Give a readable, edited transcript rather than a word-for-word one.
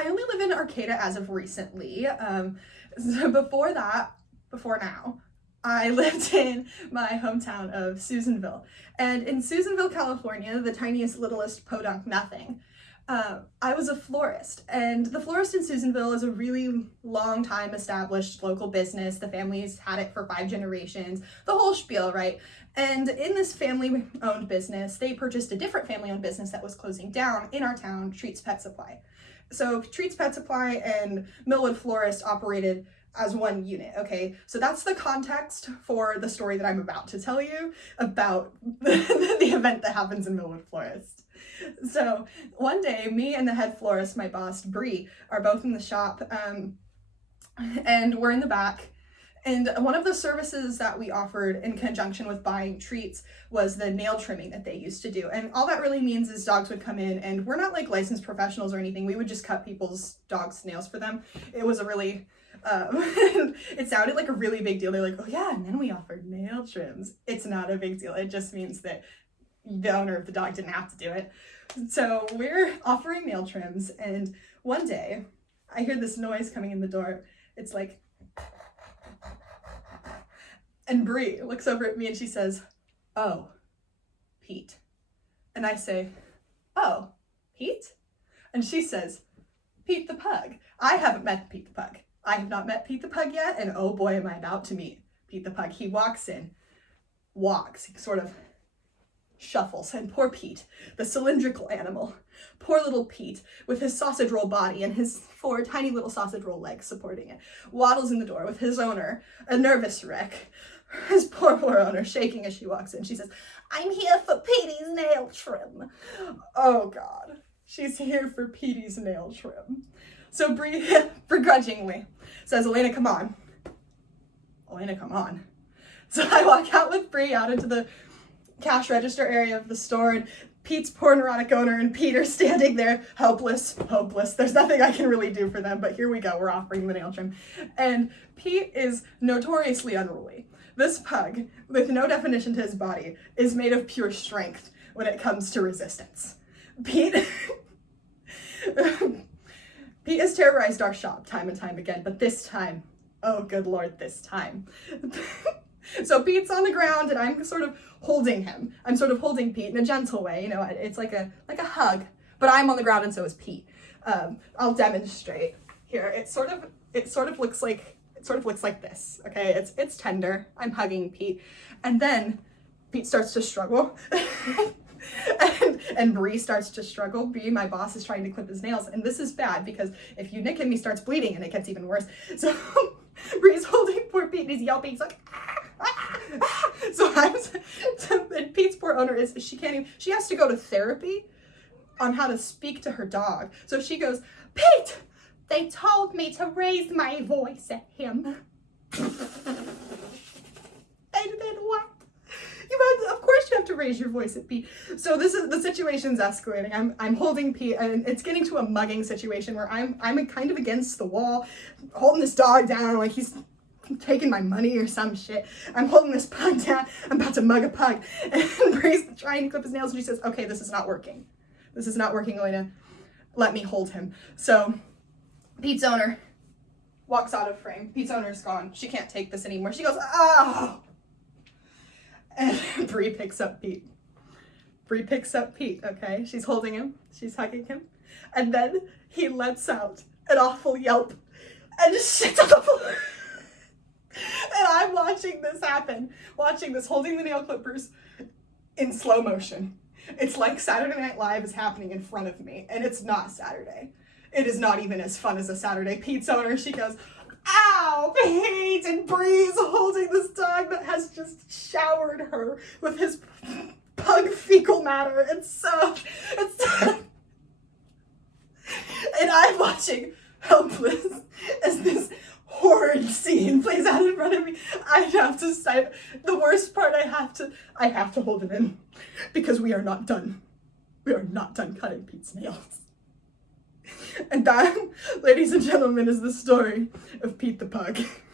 I only live in Arcata as of recently. So before now, I lived in my hometown of Susanville. And in Susanville, California, the tiniest, littlest podunk nothing, I was a florist. And the florist in Susanville is a really long time established local business. The family's had it for 5 generations, the whole spiel, right? And in this family-owned business, they purchased a different family-owned business that was closing down in our town, Treats Pet Supply. So Treats Pet Supply and Millwood Florist operated as one unit, okay? So that's the context for the story that I'm about to tell you about the event that happens in Millwood Florist. So one day, me and the head florist, my boss, Bree, are both in the shop, and we're in the back. And one of the services that we offered in conjunction with buying treats was the nail trimming that they used to do. And all that really means is dogs would come in, and we're not like licensed professionals or anything. We would just cut people's dogs' nails for them. It was a really, it sounded like a really big deal. They're like, oh yeah, and then we offered nail trims. It's not a big deal. It just means that the owner of the dog didn't have to do it. So we're offering nail trims, and one day I hear this noise coming in the door. It's like, and Bree looks over at me and she says, oh, Pete. And I say, oh, Pete? And she says, Pete the Pug. I haven't met Pete the Pug. I have not met Pete the Pug yet, and oh boy, am I about to meet Pete the Pug. He walks in, he sort of shuffles, and poor Pete, the cylindrical animal, poor little Pete, with his sausage roll body and his 4 tiny little sausage roll legs supporting it, waddles in the door with his owner, a nervous wreck, his poor owner shaking as she walks in. She says, I'm here for Petey's nail trim. Oh God, she's here for Petey's nail trim. So Bree begrudgingly says, Elena, come on. Elena, come on. So I walk out with Bree out into the cash register area of the store, and Pete's poor neurotic owner and Pete are standing there hopeless. There's nothing I can really do for them, but here we go. We're offering the nail trim. And Pete is notoriously unruly. This pug, with no definition to his body, is made of pure strength when it comes to resistance. Pete has terrorized our shop time and time again, but this time, oh good Lord, this time. So Pete's on the ground and I'm sort of holding him. I'm sort of holding Pete in a gentle way, you know, it's like a hug, but I'm on the ground and so is Pete. I'll demonstrate here. It sort of looks like this, okay? It's tender. I'm hugging Pete. And then Pete starts to struggle. and Bree starts to struggle. Bree, my boss, is trying to clip his nails. And this is bad because if you nick him, he starts bleeding and it gets even worse. So Bree's holding poor Pete and he's yelping. He's like, and Pete's poor owner she has to go to therapy on how to speak to her dog. So she goes, Pete, they told me to raise my voice at him. And then what? Of course you have to raise your voice at Pete. So the situation's escalating. I'm holding Pete and it's getting to a mugging situation where I'm kind of against the wall, holding this dog down like he's taking my money or some shit. I'm holding this pug down. I'm about to mug a pug. And Bree's trying to clip his nails and she says, okay, this is not working. This is not working, Elena. Let me hold him. So Pete's owner walks out of frame. Pete's owner's gone. She can't take this anymore. She goes, oh! And Bree picks up Pete. Bree picks up Pete, okay? She's holding him. She's hugging him. And then he lets out an awful yelp and just shits on the floor. And I'm watching this happen. Holding the nail clippers in slow motion. It's like Saturday Night Live is happening in front of me. And it's not Saturday. It is not even as fun as a Saturday. Pete's owner, she goes, ow, Pete! And Bree's holding this dog that has just showered her with his pug fecal matter. And I'm watching helpless as this horrid scene plays out in front of me. I have to say, the worst part, I have to hold it in because we are not done. We are not done cutting Pete's nails. And that, ladies and gentlemen, is the story of Pete the Pug.